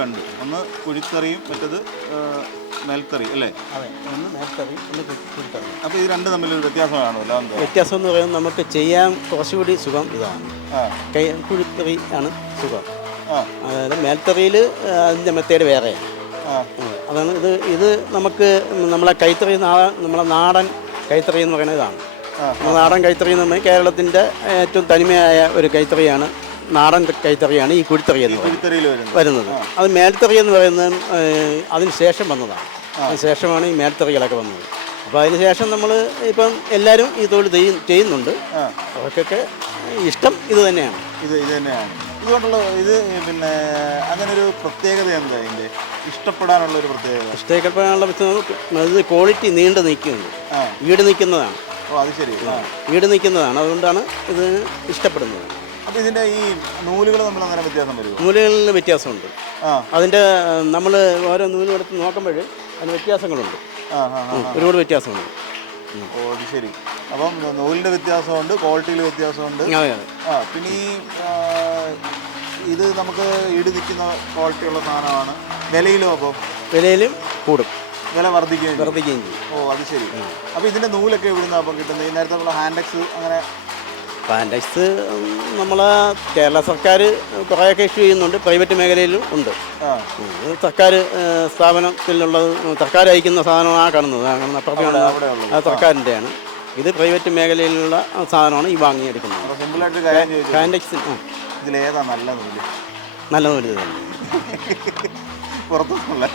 കണ്ടു. ഒന്ന് കുഴിത്തറിയും മറ്റത് മേൽത്തറി അല്ലേ? അതെ, ഒന്ന് മേൽത്തറി ഒന്ന് കുഴിത്തറി. അപ്പോൾ ഇത് രണ്ടും തമ്മിലൊരു വ്യത്യാസം കാണുമല്ലോ. വ്യത്യാസം എന്ന് പറയുന്നത് നമുക്ക് ചെയ്യാൻ കുറച്ചുകൂടി സുഖം ഇതാണ്. കുഴിത്തറി ആണ് സുഖം. അതായത് മേൽത്തറിയിൽ അതിൻ്റെ മെത്തേഡ് വേറെയാണ്. അതാണ് ഇത് നമുക്ക് നമ്മളെ കൈത്തറി നമ്മളെ നാടൻ കൈത്തറി എന്ന് പറയുന്നത് ഇതാണ്. നാടൻ കൈത്തറി എന്ന് പറഞ്ഞാൽ കേരളത്തിൻ്റെ ഏറ്റവും തനിമയായ ഒരു കൈത്തറിയാണ്. നാടൻ കൈത്തറിയാണ് ഈ കുഴിത്തറി എന്ന് വരുന്നത്. അത് മേൽത്തറി എന്ന് പറയുന്നത് അതിന് ശേഷം വന്നതാണ്. അതിന് ശേഷമാണ് ഈ മേൽത്തറികളൊക്കെ വന്നത്. അപ്പോൾ അതിന് ശേഷം നമ്മൾ ഇപ്പം എല്ലാവരും ഈ തൊഴിൽ ചെയ്യുന്നുണ്ട്. അവർക്കൊക്കെ ഇഷ്ടം ഇത് തന്നെയാണ്. ഇത് തന്നെയാണ്. ഇതുകൊണ്ടുള്ള ഇത് പിന്നെ അങ്ങനെ ഒരു പ്രത്യേകത എന്താ ഇതിൻ്റെ ഇഷ്ടപ്പെടാനുള്ള ഒരു പ്രത്യേകത? ഇത് ക്വാളിറ്റി നീണ്ടു നിൽക്കുന്നുണ്ട്, ഈട് നിൽക്കുന്നതാണ്. അത് ശരി, ഈട് നിൽക്കുന്നതാണ്. അതുകൊണ്ടാണ് ഇത് ഇഷ്ടപ്പെടുന്നത്. അപ്പോൾ ഇതിൻ്റെ ഈ നൂലുകൾ തമ്മിൽ അങ്ങനെ വ്യത്യാസം വരും? നൂലുകളിൽ വ്യത്യാസമുണ്ട്. അതിൻ്റെ നമ്മൾ ഓരോ നൂലും എടുത്ത് നോക്കുമ്പോൾ അതിന് വ്യത്യാസങ്ങളുണ്ട്, ഒരുപാട് വ്യത്യാസമുണ്ട്. ഓ അത് ശരി. അപ്പം നൂലിൻ്റെ വ്യത്യാസമുണ്ട്, ക്വാളിറ്റിയിൽ വ്യത്യാസമുണ്ട്. പിന്നെ ഈ ഇത് നമുക്ക് ഈട് നിൽക്കുന്ന ക്വാളിറ്റിയുള്ള സാധനമാണ്. വിലയിലും അപ്പോൾ വിലയിലും കൂടും, വില വർദ്ധിക്കുകയും ചെയ്യും. ഓ അത് ശരി. അപ്പോൾ ഇതിൻ്റെ നൂലൊക്കെ എവിടുന്നാണ് അപ്പം കിട്ടുന്നത്? ഈ നേരത്തെ ഉള്ള ഹാൻഡെക്സ് അങ്ങനെ? ഹാൻഡെക്സ് നമ്മളെ കേരള സർക്കാർ കുറേയൊക്കെ ഇഷ്യൂ ചെയ്യുന്നുണ്ട്, പ്രൈവറ്റ് മേഖലയിലും ഉണ്ട്. സർക്കാർ സ്ഥാപനത്തിലുള്ളത് സർക്കാർ അയക്കുന്ന സാധനമാണ് കാണുന്നത്. അത് സർക്കാരിൻ്റെയാണ്. ഇത് പ്രൈവറ്റ് മേഖലയിലുള്ള സാധനമാണ് ഈ വാങ്ങിയെടുക്കുന്നത്. ഹാൻഡെക്സ് ഇതിലേതാ നല്ല നൂല്? നല്ല നൂല് തന്നെ. പുറത്തുള്ള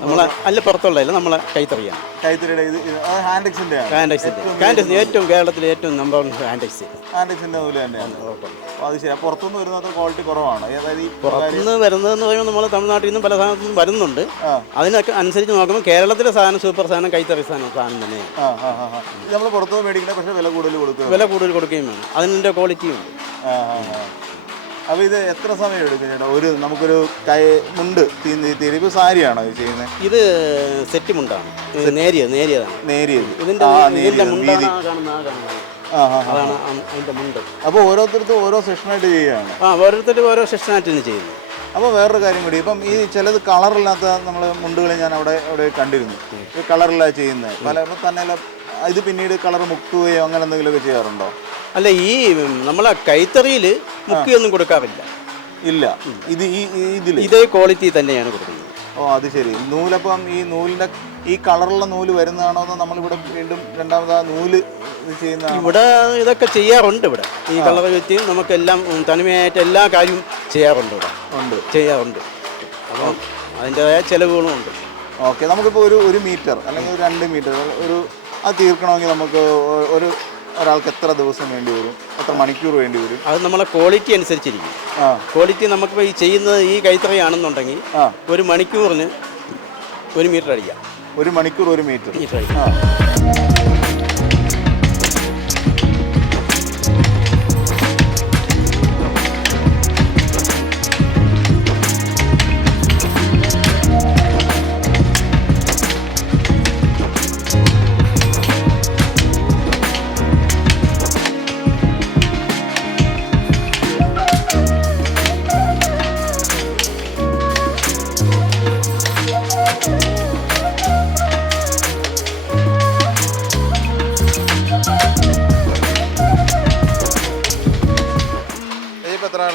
നമ്മളെ അല്ല പുറത്തുള്ളതല്ല, നമ്മളെ കൈത്തറിയാണ്. കൈത്തറിയുടെ ഇത് ഹാൻഡെക്സിൻ്റെ ഏറ്റവും കേരളത്തിലെ ഏറ്റവും നമ്പർ 1 ഹാൻഡെക്സിൻ്റെ നൂല് തന്നെയാണ്. അത് ശരി. പുറത്തുനിന്ന് വരുന്നത് ക്വാളിറ്റി കുറവാണ്. അതായത് ഈ പുറത്തുനിന്ന് വരുന്നതെന്ന് പറയുമ്പോൾ നമ്മൾ തമിഴ്നാട്ടിൽ നിന്നും പല സാധനത്തും വരുന്നുണ്ട്. അതിനൊക്കെ അനുസരിച്ച് നോക്കുമ്പോൾ കേരളത്തിലെ സാധനം സൂപ്പർ സാധനം കൈത്തറി സാധനം തന്നെയാണ്. നമ്മൾ പുറത്തുനിന്ന് മേടിക്കുന്നത്, പക്ഷേ വില കൂടുതൽ കൊടുക്കുകയും വേണം. അതിൻ്റെ ക്വാളിറ്റിയും ഉണ്ട്. അപ്പോൾ ഇത് എത്ര സമയം എടുക്കും ചേട്ടാ? നമുക്കൊരു മുണ്ട് ഇപ്പോൾ സാരിയാണോ ഇത് ചെയ്യുന്നത്? ഇത് സെറ്റ് മുണ്ടാണ്, നേരിയതാണ്. ഇതിൻ്റെ അതാണ് അതിൻ്റെ മുണ്ട്. അപ്പോൾ ഓരോരുത്തർക്കും ഓരോ സെഷനായിട്ട് ചെയ്യുകയാണ്? ഓരോരുത്തരും ഓരോ സെഷനായിട്ട് തന്നെ ചെയ്യുന്നു. അപ്പോൾ വേറൊരു കാര്യം കൂടി, ഇപ്പം ഈ ചിലത് കളറില്ലാത്ത നമ്മൾ മുണ്ടുകൾ ഞാൻ അവിടെ കണ്ടിരുന്നു. ഈ കളറില്ലാതെ ചെയ്യുന്നത് പലപ്പോൾ തന്നെ ഇത് പിന്നീട് കളർ മുക്കുകയോ അങ്ങനെ എന്തെങ്കിലുമൊക്കെ ചെയ്യാറുണ്ടോ? അല്ല, ഈ നമ്മളെ കൈത്തറിയിൽ മുക്കിയൊന്നും കൊടുക്കാറില്ല. ഇല്ല, ഇതേ ക്വാളിറ്റി തന്നെയാണ് കൊടുക്കുന്നത്. ഓ അത് ശരി. നൂലപ്പം ഈ നൂലിൻ്റെ ഈ കളറുള്ള നൂല് വരുന്നതാണോ എന്ന് നമ്മളിവിടെ വീണ്ടും രണ്ടാമത് ആ നൂല് ചെയ്യുന്ന ഇവിടെ ഇതൊക്കെ ചെയ്യാറുണ്ട്. ഇവിടെ ഈ കളർ വെച്ച് നമുക്കെല്ലാം തനിമയായിട്ട് എല്ലാ കാര്യവും ചെയ്യാറുണ്ട്. ചെയ്യാറുണ്ട്. അപ്പം അതിൻ്റെതായ ചിലവുകളും ഉണ്ട്. ഓക്കെ. നമുക്കിപ്പോൾ ഒരു മീറ്റർ അല്ലെങ്കിൽ 2 മീറ്റർ അത് തീർക്കണമെങ്കിൽ നമുക്ക് ഒരാൾക്ക് എത്ര ദിവസം വേണ്ടി വരും? എത്ര മണിക്കൂർ വേണ്ടി വരും? അത് നമ്മളെ ക്വാളിറ്റി അനുസരിച്ചിരിക്കും. ക്വാളിറ്റി നമുക്കിപ്പോൾ ഈ ചെയ്യുന്നത് ഈ കൈത്തറി ആണെന്നുണ്ടെങ്കിൽ 1 മണിക്കൂറിന് 1 മീറ്റർ അടിക്കാം. 1 മണിക്കൂർ 1 മീറ്റർ അടിക്കാം.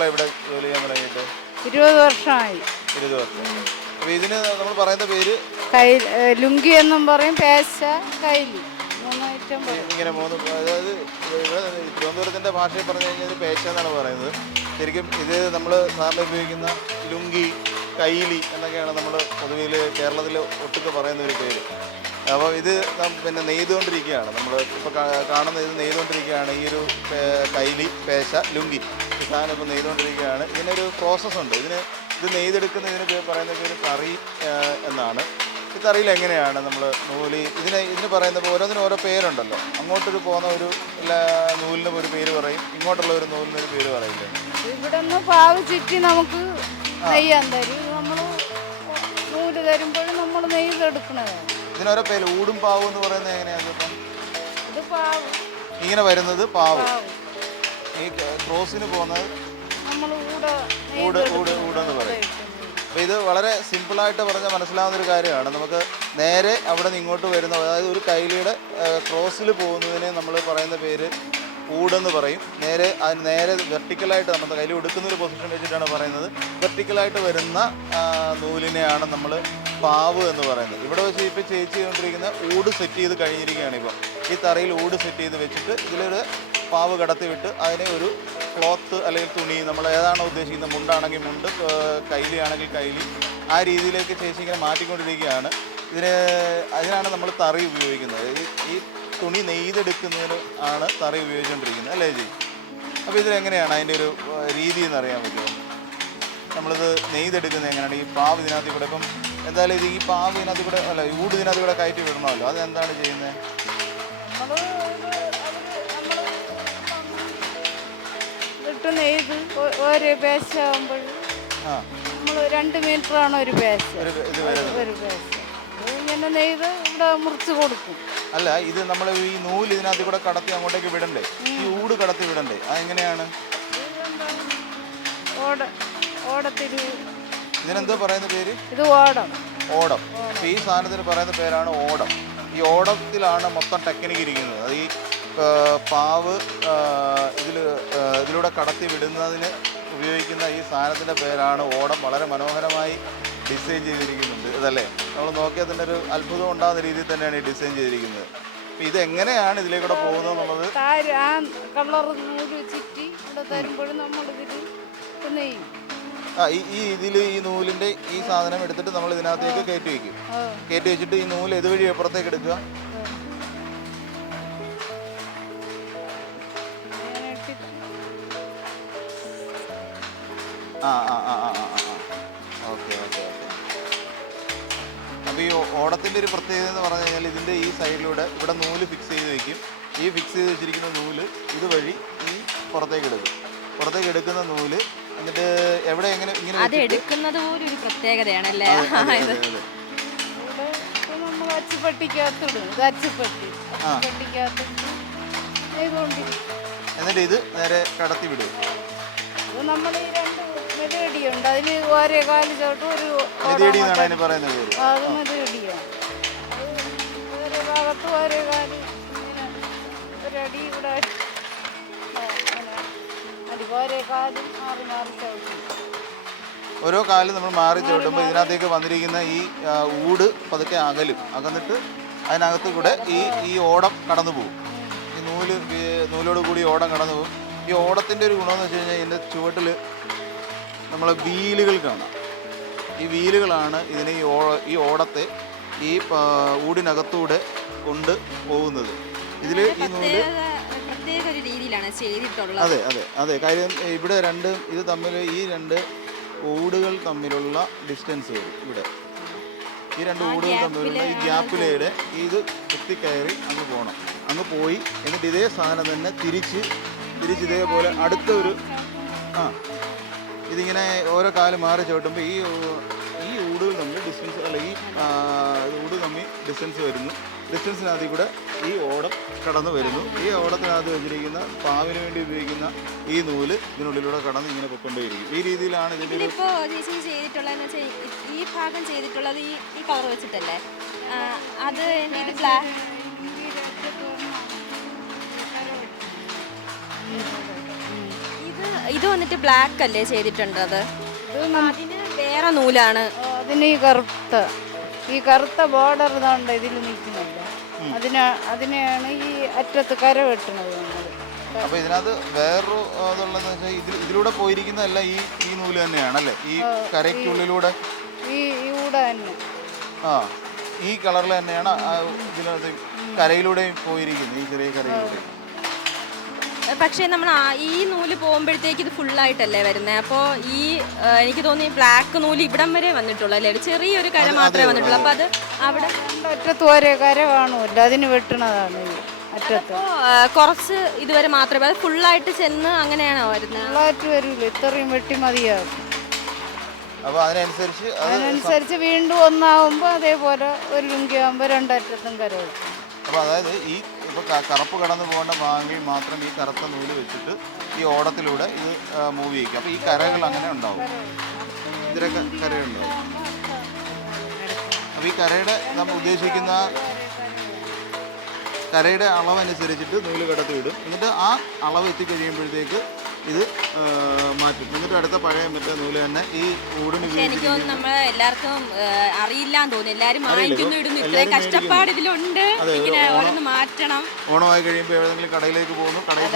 ഇവിടെ ജോലി ചെയ്യാൻ തുടങ്ങിയിട്ട് 20 വർഷമായി. 20 വർഷം. അപ്പോൾ ഇതിന് നമ്മൾ പറയുന്ന പേര് ലുങ്കി എന്നും പറയും, പേശ, കൈലി, 3 ഐറ്റം പറയും. ഇങ്ങനെ 3. അതായത് തിരുവനന്തപുരത്തിൻ്റെ ഭാഷയിൽ പറഞ്ഞു കഴിഞ്ഞാൽ ഇത് പേശ എന്നാണ് പറയുന്നത്. ശരിക്കും ഇത് നമ്മൾ സാറിന് ഉപയോഗിക്കുന്ന ലുങ്കി, കൈലി എന്നൊക്കെയാണ് നമ്മൾ പൊതുവിൽ കേരളത്തിൽ ഒട്ടുക്കെ പറയുന്ന ഒരു പേര്. അപ്പോൾ ഇത് പിന്നെ നെയ്തുകൊണ്ടിരിക്കുകയാണ്. നമ്മൾ ഇപ്പോൾ കാണുന്ന ഇത് നെയ്തുകൊണ്ടിരിക്കുകയാണ്. ഈ ഒരു കൈലി, പേശ, ലുങ്കി ഈ സാധനം ഇപ്പോൾ നെയ്തുകൊണ്ടിരിക്കുകയാണ്. ഇതിനൊരു പ്രോസസ്സുണ്ട്. ഇത് നെയ്തെടുക്കുന്നതിന് പറയുന്ന പേര് തറി എന്നാണ്. ഈ തറിയിൽ എങ്ങനെയാണ് നമ്മൾ നൂല് ഇതിന് പറയുന്നത്? ഓരോന്നിനും ഓരോ പേരുണ്ടല്ലോ. അങ്ങോട്ടൊരു പോകുന്ന ഒരു നൂലിനും ഒരു പേര് പറയും, ഇങ്ങോട്ടുള്ള ഒരു നൂലിനൊരു പേര് പറയില്ലേ? ഇവിടെ നിന്ന് പാവ് ചുറ്റി നമുക്ക് നെയ്യാൻ തരും. നമ്മൾ നൂല് തരുമ്പോഴും നമ്മൾ നെയ്തെടുക്കണത്. ഇതിനോരോ പേര്. ഊടും പാവും എന്ന് പറയുന്നത് എങ്ങനെയാണ്? ഇപ്പം ഇത് പാവ് ഇങ്ങനെ വരുന്നത് പാവ്. ഈ ക്രോസിന് പോകുന്നത് നമ്മൾ ഊടെന്ന് പറയും. അപ്പോൾ ഇത് വളരെ സിമ്പിളായിട്ട് പറഞ്ഞാൽ മനസ്സിലാവുന്ന ഒരു കാര്യമാണ്. നമുക്ക് നേരെ അവിടെ നിന്ന് ഇങ്ങോട്ട് വരുന്ന, അതായത് ഒരു കൈലിയുടെ ക്രോസിൽ പോകുന്നതിന് നമ്മൾ പറയുന്ന പേര് ഊടെന്ന് പറയും. അതിന് നേരെ വെർട്ടിക്കലായിട്ട് നമ്മുടെ കയ്യിൽ ഉടുക്കുന്ന ഒരു പൊസിഷൻ വെച്ചിട്ടാണ് പറയുന്നത്. വെർട്ടിക്കലായിട്ട് വരുന്ന നൂലിനെയാണ് നമ്മൾ പാവ് എന്ന് പറയുന്നത്. ഇവിടെ വെച്ച് ഇപ്പോൾ ചേച്ചി ചെയ്തുകൊണ്ടിരിക്കുന്ന ഊട് സെറ്റ് ചെയ്ത് കഴിഞ്ഞിരിക്കുകയാണ്. ഇപ്പോൾ ഈ തറയിൽ ഊട് സെറ്റ് ചെയ്ത് വെച്ചിട്ട് ഇതിലൊരു പാവ് കടത്തി വിട്ട് അതിനെ ഒരു ക്ലോത്ത് അല്ലെങ്കിൽ തുണി, നമ്മൾ ഏതാണോ ഉദ്ദേശിക്കുന്നത്, മുണ്ടാണെങ്കിൽ മുണ്ട്, കൈലി ആണെങ്കിൽ കൈലി, ആ രീതിയിലേക്ക് ചേച്ചി ഇങ്ങനെ മാറ്റിക്കൊണ്ടിരിക്കുകയാണ്. അതിനാണ് നമ്മൾ തറി ഉപയോഗിക്കുന്നത്. ഈ തുണി നെയ്തെടുക്കുന്നതിന് ആണ് തറി ഉപയോഗിച്ചുകൊണ്ടിരിക്കുന്നത്, അല്ലേ ചേച്ചി? അപ്പോൾ ഇതിലെങ്ങനെയാണ് അതിൻ്റെ ഒരു രീതി എന്ന് അറിയാൻ പറ്റുമോ? നമ്മളിത് നെയ്തെടുക്കുന്നത് എങ്ങനെയാണ്? ഈ പാവ് ഇതിനകത്ത് കൂടെ, ഇപ്പം എന്തായാലും ഈ പാവ് ഇതിനകത്ത് കൂടെ, അല്ല ഊട് ഇതിനകത്ത് കൂടെ കയറ്റി വിടണമല്ലോ, അതെന്താണ് ചെയ്യുന്നത്? നെയ്ത് ഓരോ പേശ് ആകുമ്പോൾ നമ്മൾ 2 മീറ്ററാണ് ഒരു പേശ്. ഇങ്ങനെ നെയ്ത് ഇവിടെ മുറിച്ച് കൊടുക്കും. അല്ല, ഇത് നമ്മൾ ഈ നൂല് ഇതിനകത്ത് കൂടെ കടത്തി അങ്ങോട്ടേക്ക് വിടണ്ടേ? ഈ ഊട് കടത്തി വിടണ്ടേ? അതെങ്ങനെയാണ്? ഇതിനെന്തോ പറയുന്ന പേര്? ഇത് ഓടം. ഓടം. അപ്പോൾ ഈ സാധനത്തിന് പറയുന്ന പേരാണ് ഓടം. ഈ ഓടത്തിലാണ് മൊത്തം ടെക്നിക്ക് ഇരിക്കുന്നത്. അത് ഈ പാവ് ഇതിലൂടെ കടത്തി വിടുന്നതിന് ഉപയോഗിക്കുന്ന ഈ സാധനത്തിൻ്റെ പേരാണ് ഓടം. വളരെ മനോഹരമായി ഡിസൈൻ ചെയ്തിരിക്കുന്നുണ്ട് ഇതല്ലേ? നമ്മൾ നോക്കിയാൽ തന്നെ ഒരു അത്ഭുതം ഉണ്ടാകുന്ന രീതിയിൽ തന്നെയാണ് ഈ ഡിസൈൻ ചെയ്തിരിക്കുന്നത്. അപ്പോൾ ഇതെങ്ങനെയാണ് ഇതിലേക്കൂടെ പോകുന്നത് എന്നുള്ളത് കളർ ചുറ്റി ഇവിടെ തരുമ്പോഴും നമ്മളിതിൽ നെയ്യും. ഈ നൂലിൻ്റെ ഈ സാധനം എടുത്തിട്ട് നമ്മൾ ഇതിനകത്തേക്ക് കയറ്റി വയ്ക്കും. കയറ്റി വെച്ചിട്ട് ഈ നൂല് ഇതുവഴി എപ്പുറത്തേക്ക് എടുക്കുക? ഓക്കെ. അപ്പോൾ ഈ ഓടത്തിൻ്റെ ഒരു പ്രത്യേകത എന്ന് പറഞ്ഞു കഴിഞ്ഞാൽ ഇതിൻ്റെ ഈ സൈഡിലൂടെ ഇവിടെ നൂല് ഫിക്സ് ചെയ്ത് വയ്ക്കും. ഈ ഫിക്സ് ചെയ്ത് വെച്ചിരിക്കുന്ന നൂല് ഇതുവഴി ഈ പുറത്തേക്ക് എടുക്കുന്ന നൂല് എന്നിട്ട് എവിടെ ഇങ്ങനെ എടുക്കുന്നത് പോലും ഒരു പ്രത്യേകതയാണല്ലേ? നമ്മൾ അച്ചുപെട്ടിക്കകത്തിടും. ഇത് എന്നിട്ട് ഇത് നേരെ കടത്തി വിടും. നമ്മൾ ഈ 2 മെതിയടിയുണ്ട്, അതിന് ഓരോ കാല് ചോട്ട് ഒരു മെതിയടി എന്നാണ് അതിന് പറയുന്നത് പേര്. അത് മെതിയടിയാണ്. ഓരോ ഭാഗത്ത് ഓരോ കാല് ഇങ്ങനെ ഒരടി ഇവിടെ ഓരോ കാലും മാറി ചവിട്ടും. ഓരോ കാലും നമ്മൾ മാറി ചവിട്ടുമ്പോൾ ഇതിനകത്തേക്ക് വന്നിരിക്കുന്ന ഈ ഊട് പതുക്കെ അകന്നിട്ട് അതിനകത്ത് കൂടെ ഈ ഓടം കടന്നു പോകും. ഈ നൂലോട് കൂടി ഓടം കടന്നു പോകും. ഈ ഓടത്തിൻ്റെ ഒരു ഗുണമെന്ന് വെച്ച് കഴിഞ്ഞാൽ ഇതിൻ്റെ ചുവട്ടിൽ നമ്മളെ വീലുകൾ കാണാം. ഈ വീലുകളാണ് ഇതിനെ ഈ ഓടത്തെ ഈ ഊടിനകത്തൂടെ കൊണ്ട് പോകുന്നത്. ഇതിൽ ഈ നൂല് പ്രത്യേക ഒരു രീതിയിലാണ് ചെയ്തിട്ടുള്ളത്. അതെ. കാര്യം ഇവിടെ ഇത് തമ്മിൽ ഈ 2 ഊടുകൾ തമ്മിലുള്ള ഡിസ്റ്റൻസ് വരും. ഇവിടെ ഈ 2 ഊടുകൾ തമ്മിലുള്ള ഈ ഗ്യാപ്പിലൂടെ ഇത് കുത്തിക്കയറി അങ്ങ് പോകണം. അങ്ങ് പോയി എന്നിട്ട് ഇതേ സാധനം തന്നെ തിരിച്ച് ഇതേപോലെ അടുത്ത ഒരു ഇതിങ്ങനെ ഓരോ കാലം മാറി ചവിട്ടുമ്പോൾ ഈ ഊടുകൾ തമ്മിൽ ഡിസ്റ്റൻസ്, അല്ല ഈ ഊട് തമ്മിൽ ഡിസ്റ്റൻസ് വരുന്നു. ഡിസ്റ്റൻസിനകത്ത് കൂടെ ഈ ഓടം കടന്നു വരുന്നു. ഈ ഓടത്തിനകത്ത് വെച്ചിരിക്കുന്ന പാവിന് വേണ്ടി ഉപയോഗിക്കുന്ന ഈ നൂല് ഇതിനുള്ളിലൂടെ കടന്ന് ഇങ്ങനെ പൊക്കൊണ്ടേയിരിക്കും. ഈ രീതിയിലാണ് ഇതിൻ്റെ ഈ ഭാഗം ചെയ്തിട്ടുള്ളത് ഈ കളർ വെച്ചിട്ടല്ലേ? അത് ഇത് ബ്ലാക്ക്, ഇത് വന്നിട്ട് ബ്ലാക്ക് അല്ലേ ചെയ്തിട്ടുണ്ടത്? അതിന് വേറെ നൂലാണ്. അതിന് ഈ കറുത്ത ബോർഡർ ഇതുണ്ട് ഇതിൽ നിൽക്കുന്നില്ല. അതിനെയാണ് ഈ അറ്റത്ത് കര വെട്ടുന്നത്. അപ്പോൾ ഇതിനകത്ത് വേറൊരു ഇതുള്ളതെന്ന് വെച്ചാൽ ഇതിലൂടെ പോയിരിക്കുന്നതല്ല ഈ നൂല് തന്നെയാണല്ലേ? ഈ കരയ്ക്കുള്ളിലൂടെ ഈ ഊട തന്നെ ഈ കളറിൽ തന്നെയാണ് ഇതിനകത്ത് കരയിലൂടെയും പോയിരിക്കുന്നത്, ഈ ചെറിയ കരയിലൂടെ. പക്ഷേ നമ്മൾ ഈ നൂല് പോകുമ്പോഴത്തേക്ക് ഇത് ഫുള്ളായിട്ടല്ലേ വരുന്നത്? അപ്പോൾ എനിക്ക് തോന്നി ബ്ലാക്ക് നൂല് ഇവിടം വരെ വന്നിട്ടുള്ളൂ അല്ലേ? ചെറിയൊരു കര മാത്രമേ വന്നിട്ടുള്ളൂ. അപ്പോൾ അത് അവിടെ അറ്റത്ത് ഒരേ കര കാണുമല്ലോ, അതിന് വെട്ടണതാണ് അറ്റത്ത്. കുറച്ച് ഇതുവരെ മാത്രമേ, അത് ഫുള്ളായിട്ട് ചെന്ന് അങ്ങനെയാണോ വരുന്നത്? ഫുള്ളായിട്ട് വരില്ല, ഇത്രയും വെട്ടി മതിയാകും. അപ്പോൾ അതിനനുസരിച്ച് വീണ്ടും ഒന്നാവുമ്പോൾ അതേപോലെ ഒരു ലുങ്കി ആകുമ്പോൾ 2 അറ്റത്തും കര വെക്കും. അപ്പോൾ അതായത് ഇപ്പോൾ കറുപ്പ് കടന്നു പോകേണ്ട ഭാഗങ്ങളിൽ മാത്രം ഈ കറുത്ത നൂല് വെച്ചിട്ട് ഈ ഓടത്തിലൂടെ ഇത് മൂവ് ചെയ്യിക്കും. അപ്പോൾ ഈ കരകൾ അങ്ങനെ ഉണ്ടാവും. ഇതിലെ കരയുണ്ടോ? അപ്പോൾ ഈ കരയുടെ നമ്മൾ ഉദ്ദേശിക്കുന്ന കരയുടെ അളവനുസരിച്ചിട്ട് നൂല് കടത്തി വിടും. എന്നിട്ട് ആ അളവ് എത്തിക്കഴിയുമ്പോഴത്തേക്ക് ഇത് മാറ്റും. എന്നിട്ട് അടുത്ത പഴയ മറ്റേ നൂല് തന്നെ ഈ ഊടിന് എനിക്ക് തോന്നുന്നു നമ്മളെ എല്ലാവർക്കും അറിയില്ലാന്ന് തോന്നുന്നു. എല്ലാരും വാങ്ങിക്കുന്നു, ഇടുന്നു. ഇത്രയും കഷ്ടപ്പാട് ഇതിലുണ്ട്. ഇങ്ങനെ ഓരോന്ന് മാറ്റണം. ഓണമായി കഴിയുമ്പോൾ ഏതെങ്കിലും കടയിലേക്ക് പോകുന്നു, കടയിൽ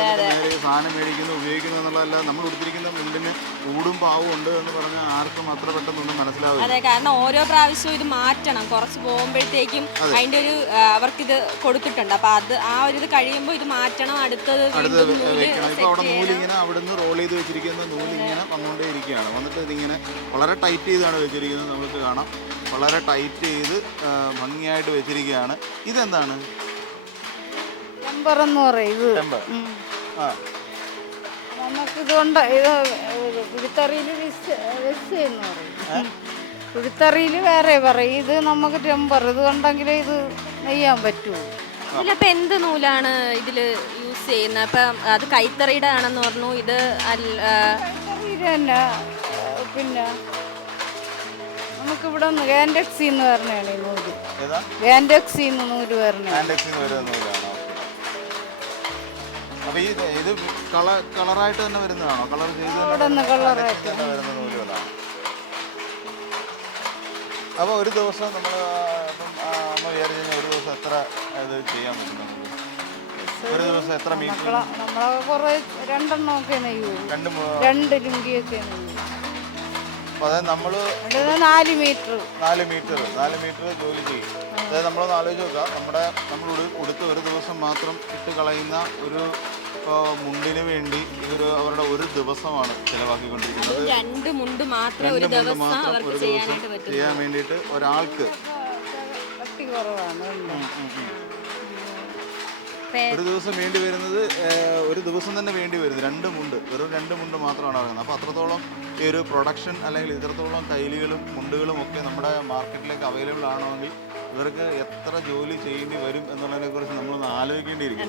സാധനം മേടിക്കുന്നു, ഉപയോഗിക്കുന്നു എന്നുള്ളതല്ല. നമ്മൾ ഉടുത്തിരിക്കുന്ന മുണ്ടിന് ഊടും പാവും ഉണ്ട് എന്ന് പറഞ്ഞാൽ ആർക്കും അത്ര പെട്ടെന്നൊന്നും മനസ്സിലാവില്ല. അതെ, കാരണം ഓരോ പ്രാവശ്യവും ഇത് മാറ്റണം. കുറച്ച് പോകുമ്പോഴത്തേക്കും അതിന്റെ ഒരു അവർക്കിത് കൊടുത്തിട്ടുണ്ട്. അപ്പൊ അത് ആ ഒരു ഇത് കഴിയുമ്പോൾ ഇത് മാറ്റണം. അടുത്തത് വെക്കണം. ഇപ്പോൾ അവിടെ നൂലിങ്ങനെ അവിടുന്ന് റോൾ ചെയ്ത് വെച്ചിരിക്കുന്ന നൂലിങ്ങനെ വന്നുകൊണ്ടേ ഇരിക്കുകയാണ്. വന്നിട്ട് ഇതിങ്ങനെ വളരെ ടൈറ്റ് ചെയ്താണ് വെച്ചിരിക്കുന്നത്. നമുക്ക് കാണാം, വളരെ ടൈറ്റ് ചെയ്ത് ഭംഗിയായിട്ട് വെച്ചിരിക്കുകയാണ്. ഇതെന്താണ്? ടെമ്പർ എന്ന് പറയും. ടെമ്പർ. ആ, നമുക്കിതുകൊണ്ട് ഇത് കുഴിത്തറിയിൽ വെസ് എന്ന് പറയും. കുഴിത്തറിയിൽ വേറെ പറയും. ഇത് നമുക്ക് ടെമ്പർ. ഇത് കൊണ്ടെങ്കിലേ ഇത് നെയ്യാൻ പറ്റുമോ. ഇതിലപ്പോ എന്ത് നൂലാണ് ഇതില് യൂസ് ചെയ്യുന്നത്? അപ്പം അത് കൈത്തറിയുടെ ആണെന്ന് പറഞ്ഞു. ഇത് തന്നെ പിന്നെ നമുക്കിവിടെ ഒന്ന് ഗാൻഡക്സി എന്ന് പറഞ്ഞാണ് ഈ നൂല്. ഗാൻഡക്സി എന്ന് നൂല് പറഞ്ഞാണ്. അപ്പൊ ഈ ഇത് കളറായിട്ട് തന്നെ വരുന്നതാണോ? കളർ ചെയ്ത് കളറായിട്ട് വരുന്ന നൂലുകളാണ്. അപ്പോൾ ഒരു ദിവസം നമ്മൾ അമ്മ വിചാരിച്ചു ഒരു ദിവസം എത്ര ഇത് ചെയ്യാൻ പറ്റും? ഒരു ദിവസം എത്ര മീറ്റർ? നമ്മളൊക്കെ കുറേ രണ്ടെണ്ണമൊക്കെ നെയ്യൂ. രണ്ട് ലുങ്കിയൊക്കെ നെയ്യൂ. അപ്പോൾ അതായത് നമ്മൾ 4 മീറ്റർ ജോലി ചെയ്യും. അതായത് നമ്മളൊന്ന് ആലോചിച്ച് നോക്കാം, നമ്മൾ ഉടുത്ത് ഒരു ദിവസം മാത്രം ഇട്ട് കളയുന്ന ഒരു മുണ്ടിന് വേണ്ടി ഇവർ അവരുടെ ഒരു ദിവസമാണ് ചിലവാക്കിക്കൊണ്ടിരിക്കുന്നത്. 2 മുണ്ട് മാത്രം ഒരു ദിവസം ചെയ്യാൻ വേണ്ടിയിട്ട് ഒരാൾക്ക് ഒരു ദിവസം വേണ്ടി വരുന്നത്, ഒരു ദിവസം തന്നെ വേണ്ടി വരുന്നത് 2 മുണ്ട്, വെറും 2 മുണ്ട് മാത്രമാണ് പറയുന്നത്. അപ്പോൾ അത്രത്തോളം ഈ ഒരു പ്രൊഡക്ഷൻ അല്ലെങ്കിൽ ഇത്രത്തോളം കൈലികളും മുണ്ടുകളും ഒക്കെ നമ്മുടെ മാർക്കറ്റിലേക്ക് അവൈലബിൾ ആണെങ്കിൽ ഇവർക്ക് എത്ര ജോലി ചെയ്യേണ്ടി വരും എന്നുള്ളതിനെ കുറിച്ച് നമ്മളൊന്ന് ആലോചിക്കേണ്ടിയിരിക്കും.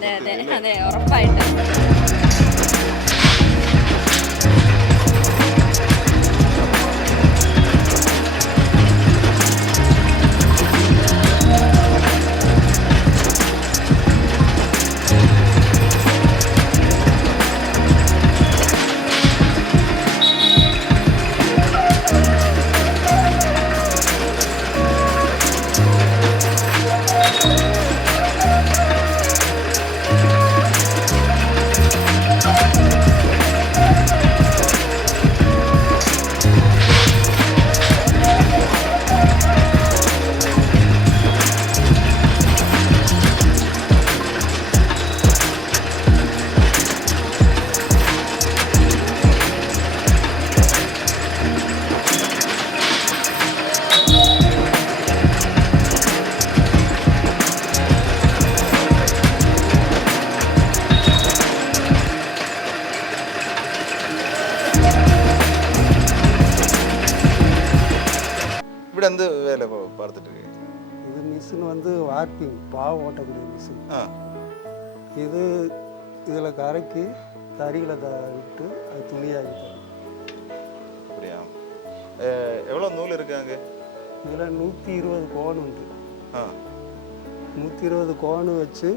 ഇവിടെ എന്ത് വേല பார்த்துட்டு இருக்கீங்க? இது மிஷின் வந்து வார்ப்பிங் பாவு ஓட்டக்கூடிய மிஷின். இது இதில் கரைக்கு தறிகளை விட்டு அது துணியாகி தரும். அப்படியா? எவ்வளோ நூல் இருக்காங்க? இதில் 120 கோன் உண்டு. 120 கோன் வச்சு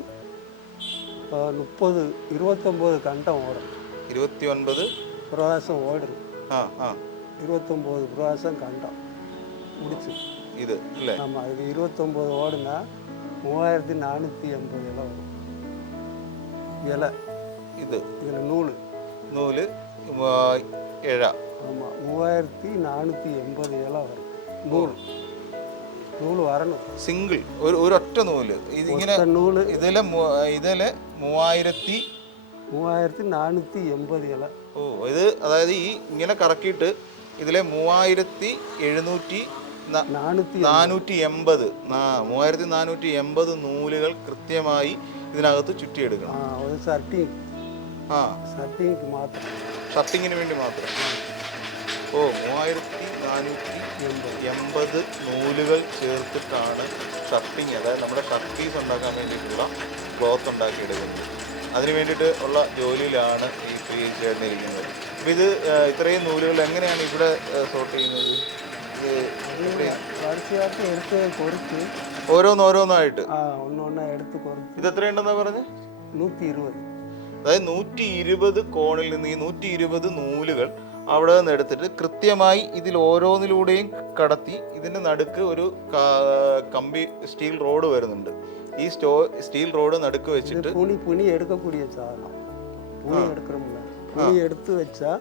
29 கண்டம் ஓடும். 29 பிரவாசம் ஓடுது. 29 பிரவாசம் கண்டம் முடிச்சு இது இல்லை. ஆமாம், இது 29 ஓடுனா 3480 இலை வரும். இலை இது இதில் நூல் இழா. ஆமாம், 3480 இலை வரும். നൂല് വരണം സിംഗിൾ ഒരു ഒറ്റ നൂല്. ഇതിങ്ങനെ നൂല് ഇതിലെ 3480 ഇല. ഓ, ഇത് അതായത് ഈ ഇങ്ങനെ കറക്കിയിട്ട് ഇതിലെ 3480 നൂലുകൾ കൃത്യമായി ഇതിനകത്ത് ചുറ്റിയെടുക്കണം. ഷർട്ടിങ്ങിന് വേണ്ടി മാത്രം. ഓ, 3480 നൂലുകൾ ചേർത്തിട്ടാണ് ഷർട്ടിങ്, അതായത് നമ്മുടെ ഷർട്ട് പീസ് ഉണ്ടാക്കാൻ വേണ്ടിയിട്ടുള്ള ക്ലോത്ത് ഉണ്ടാക്കിയെടുക്കുന്നത്. അതിന് വേണ്ടിയിട്ട് ഉള്ള ജോലിയിലാണ് ഈ ചേർന്നിരിക്കുന്നത്. അപ്പം ഇത് ഇത്രയും നൂലുകൾ എങ്ങനെയാണ് ഇവിടെ സോർട്ട് ചെയ്യുന്നത്? വരിസയായിട്ട് എടുത്ത് കുറച്ച് ഓരോന്നോരോന്നായിട്ട് ഒന്നൊന്നാ എടുത്ത് കുറച്ച്. ഇത് എത്രയുണ്ടെന്നാ പറഞ്ഞ്? 120. അതായത് 120 കോണിൽ നിന്ന് ഈ 120 നൂലുകൾ അവിടെ നിന്ന് എടുത്തിട്ട് കൃത്യമായി ഇതിൽ ഓരോന്നിലൂടെയും കടത്തി ഇതിൻ്റെ നടുക്ക് ഒരു കമ്പി സ്റ്റീൽ റോഡ് വരുന്നുണ്ട്. ഈ സ്റ്റീൽ റോഡ് നടുക്ക് വെച്ചിട്ട് புனி எடுக்கக்கூடிய சாதனம். புனி எடுக்கிறோம்ல, புனி எடுத்து வச்சா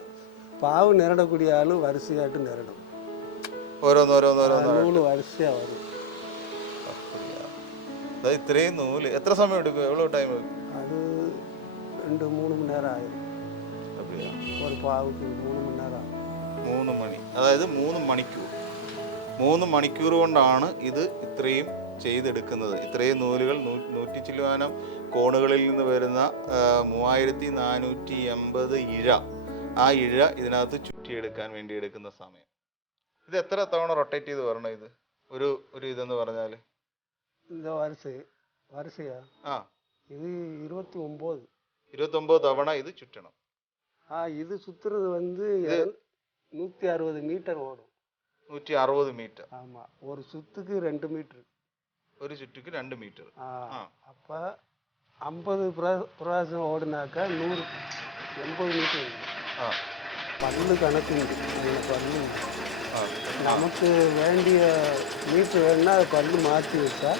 பாவு நிரடக்கூடிய ஆளு வரிசையாட்டு நிரடும். ഓരോന്നോരോന്നോരോന്നോ நூல் வரிசையா வரும். അതായത് ഇത്രയും നൂല് എത്ര സമയം എടുക്കും? എவ்வளோ ടൈം? அது 2-3 மணி நேரம் ஆயிடும். ஒரு பாவுக்கு 3 மணி நேரம் ஆகும். 3 മണി, അതായത് 3 മണിക്കൂർ. 3 മണിക്കൂർ കൊണ്ടാണ് ഇത് ഇത്രയും ചെയ്തെടുക്കുന്നത്. ഇത്രയും നൂലുകൾ 100 ചില്ലുവാനം കോണുകളിൽ നിന്ന് വരുന്ന 3480 ഇഴ, ആ ഇഴ ഇതിനകത്ത് ചുറ്റിയെടുക്കാൻ വേണ്ടി എടുക്കുന്ന സമയം. ഇത് എത്ര തവണ റൊട്ടേറ്റ് ചെയ്ത് വരണം? ഇത് ഒരു ഇതെന്ന് പറഞ്ഞാൽ இந்த வரிசையா இது 29 തവണ ഇത് ചുറ്റണം. இது சுத்துறது வந்து 160 மீட்டர் ஓடும். 160 മീറ്റർ. ஆமா, ஒரு சுத்துக்கு 2 மீட்டர். ഒരു ചുറ്റുക്ക് 2 മീറ്റർ. அப்ப 50 പ്രാവശ്യം ഓടുന്നാക്ക 180 മീറ്റർ. പല്ല് കണക്കുണ്ട്, അങ്ങനെ പല്ലുണ്ട്. നമുക്ക് വേണ്ടിയ മീറ്റർ വേണമെങ്കിൽ പല്ല് മാറ്റി വെച്ചാൽ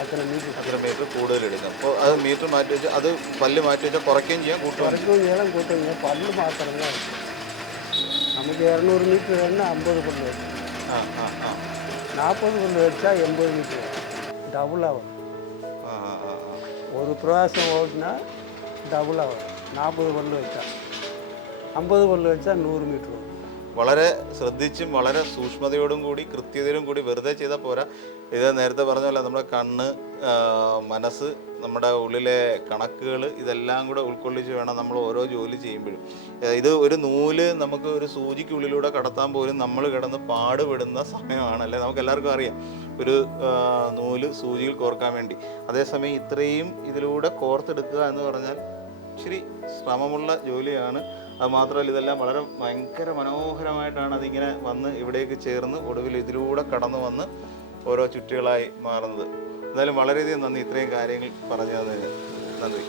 അത്ര മീറ്റർ കൂടുതൽ എടുക്കാം. അപ്പോൾ അത് മീറ്റർ മാറ്റി വെച്ചാൽ അത് പല്ല് മാറ്റി വെച്ചാൽ കുറയ്ക്കുകയും ചെയ്യാം, കുറയ്ക്കുകയും ചെയ്യാം, കൂട്ടുകയും ചെയ്യാം. പല്ല് മാത്രമല്ല, നമുക്ക് 200 മീറ്റർ വേണമെങ്കിൽ 50 പല്ല് വെച്ചാൽ, 40 പല്ല് വെച്ചാൽ 80 മീറ്റർ ഡബിളാവും. ഒരു പ്രാവശ്യം ഓടിനാൽ ഡബിളാവും. 40 പല്ല് വെച്ചാൽ, 50 പല്ല് വെച്ചാൽ 100 മീറ്റർ ഓടും. വളരെ ശ്രദ്ധിച്ചും വളരെ സൂക്ഷ്മതയോടും കൂടി കൃത്യതയോടും കൂടി വെറുതെ ചെയ്താൽ പോരാ. ഇത് നേരത്തെ പറഞ്ഞല്ലോ, നമ്മുടെ കണ്ണ്, മനസ്സ്, നമ്മുടെ ഉള്ളിലെ കണക്കുകൾ ഇതെല്ലാം കൂടെ ഉൾക്കൊള്ളിച്ച് വേണം നമ്മൾ ഓരോ ജോലി ചെയ്യുമ്പോഴും. ഇത് ഒരു നൂല് നമുക്ക് ഒരു സൂചിക്കുള്ളിലൂടെ കടത്താൻ പോലും നമ്മൾ കിടന്ന് പാടുപെടുന്ന സമയമാണല്ലേ, നമുക്ക് എല്ലാവർക്കും അറിയാം. ഒരു നൂല് സൂചിയിൽ കോർക്കാൻ വേണ്ടി. അതേസമയം ഇത്രയും ഇതിലൂടെ കോർത്തെടുക്കുക എന്ന് പറഞ്ഞാൽ ഇച്ചിരി ശ്രമമുള്ള ജോലിയാണ്. അത് മാത്രമല്ല, ഇതെല്ലാം വളരെ ഭയങ്കര മനോഹരമായിട്ടാണ് അതിങ്ങനെ വന്ന് ഇവിടേക്ക് ചേർന്ന് ഒടുവിൽ ഇതിലൂടെ കടന്നു വന്ന് ഓരോ ചുറ്റുകളായി മാറുന്നത്. എന്തായാലും വളരെയധികം നന്ദി ഇത്രയും കാര്യങ്ങൾ പറഞ്ഞു തന്നതിന്. നന്ദി.